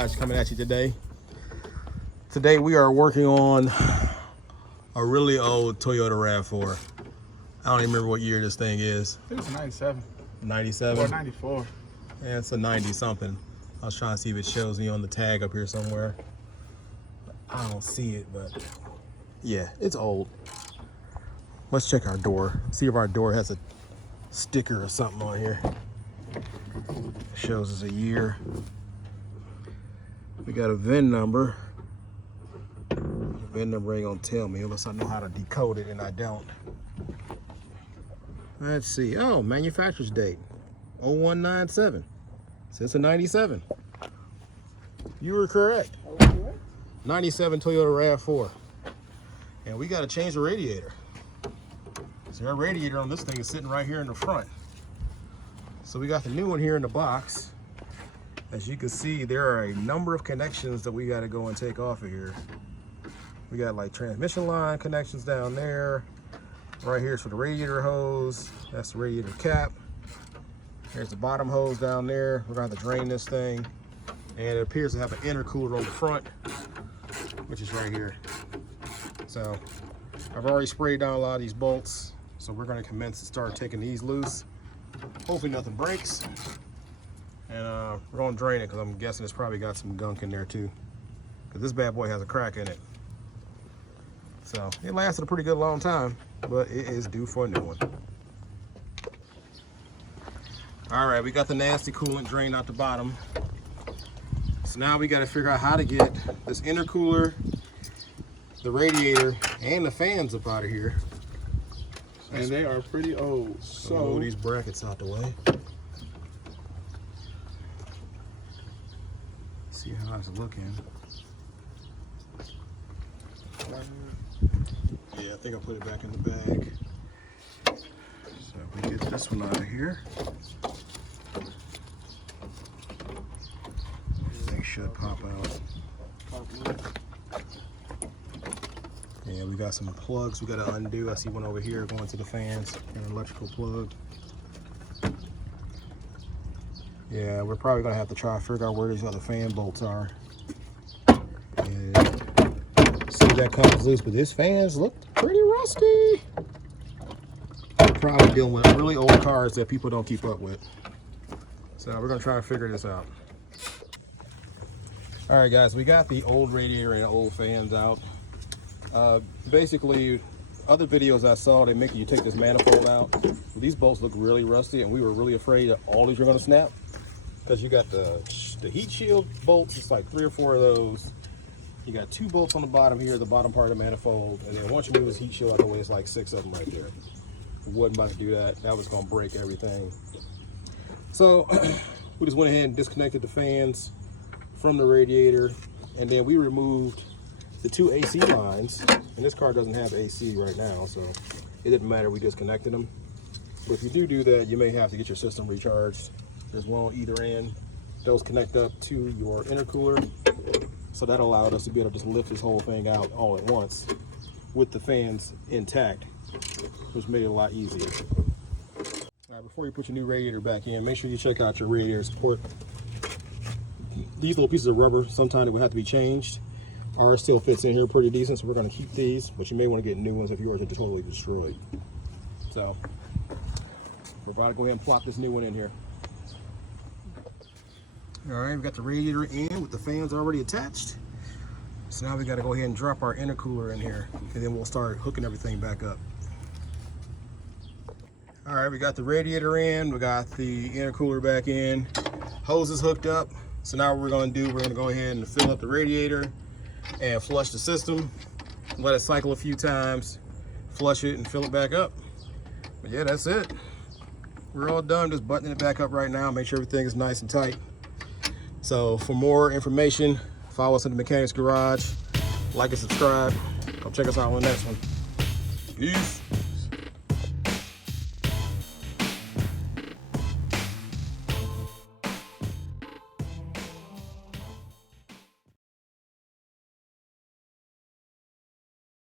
Garage coming at you today. Today we are working on a really old Toyota Rav4. I don't even remember what year this thing is. I think it's 97. 97? Or 94. Yeah, it's a 90 something. I was trying to see if it shows me on the tag up here somewhere. I don't see it, but yeah, it's old. Let's check our door. See if our door has a sticker or something on here. Shows us a year. We got a VIN number. The VIN number ain't gonna tell me unless I know how to decode it, and I don't. Let's see. Oh, manufacturer's date 0197. Since a 97. You were correct. 97 Toyota RAV4. And we got to change the radiator. So our radiator on this thing is sitting right here in the front. So we got the new one here in the box. As you can see, there are a number of connections that we got to go and take off of here. We got like transmission line connections down there. Right here's for the radiator hose. That's the radiator cap. Here's the bottom hose down there. We're going to have to drain this thing. And it appears to have an intercooler on the front, which is right here. So I've already sprayed down a lot of these bolts. So we're going to commence to start taking these loose. Hopefully nothing breaks. And we're going to drain it because I'm guessing it's probably got some gunk in there too. Because this bad boy has a crack in it. So it lasted a pretty good long time, but it is due for a new one. All right, we got the nasty coolant drained out the bottom. So now we got to figure out how to get this intercooler, the radiator, and the fans up out of here. And they are pretty old. So move these brackets out the way. See how it's looking. Yeah, I think I'll put it back in the bag. So if we get this one out of here. They should pop out. Yeah, we got some plugs we got to undo. I see one over here going to the fans, an electrical plug. Yeah, we're probably gonna have to try to figure out where these other fan bolts are. And see if that comes loose, but these fans look pretty rusty. We're probably dealing with really old cars that people don't keep up with. So we're gonna try to figure this out. All right, guys, we got the old radiator and old fans out. Basically, other videos I saw, they make you take this manifold out. These bolts look really rusty, and we were really afraid that all these were gonna snap. Because you got the heat shield bolts, it's like 3 or 4 of those. You got 2 bolts on the bottom here, the bottom part of the manifold, and then once you move this heat shield out of the way, it's like 6 of them right there. We wasn't about to do that. That was gonna break everything. So we just went ahead and disconnected the fans from the radiator, and then we removed the 2 AC lines. And this car doesn't have AC right now, so it didn't matter, we disconnected them. But if you do that, you may have to get your system recharged. There's one on either end. Those connect up to your intercooler. So that allowed us to be able to just lift this whole thing out all at once with the fans intact, which made it a lot easier. All right, before you put your new radiator back in, make sure you check out your radiator support. These little pieces of rubber, sometimes it would have to be changed. Ours still fits in here pretty decent, so we're gonna keep these, but you may wanna get new ones if yours are totally destroyed. So we're about to go ahead and plop this new one in here. All right, we got the radiator in with the fans already attached. So now we got to go ahead and drop our intercooler in here, and then we'll start hooking everything back up. All right, we got the radiator in, we got the intercooler back in, hose is hooked up. So now what we're going to do, we're going to go ahead and fill up the radiator and flush the system, let it cycle a few times, flush it and fill it back up. But yeah, that's it. We're all done, just buttoning it back up right now, make sure everything is nice and tight. So for more information, follow us in the Mechanics Garage, like and subscribe. Come check us out on the next one. Peace.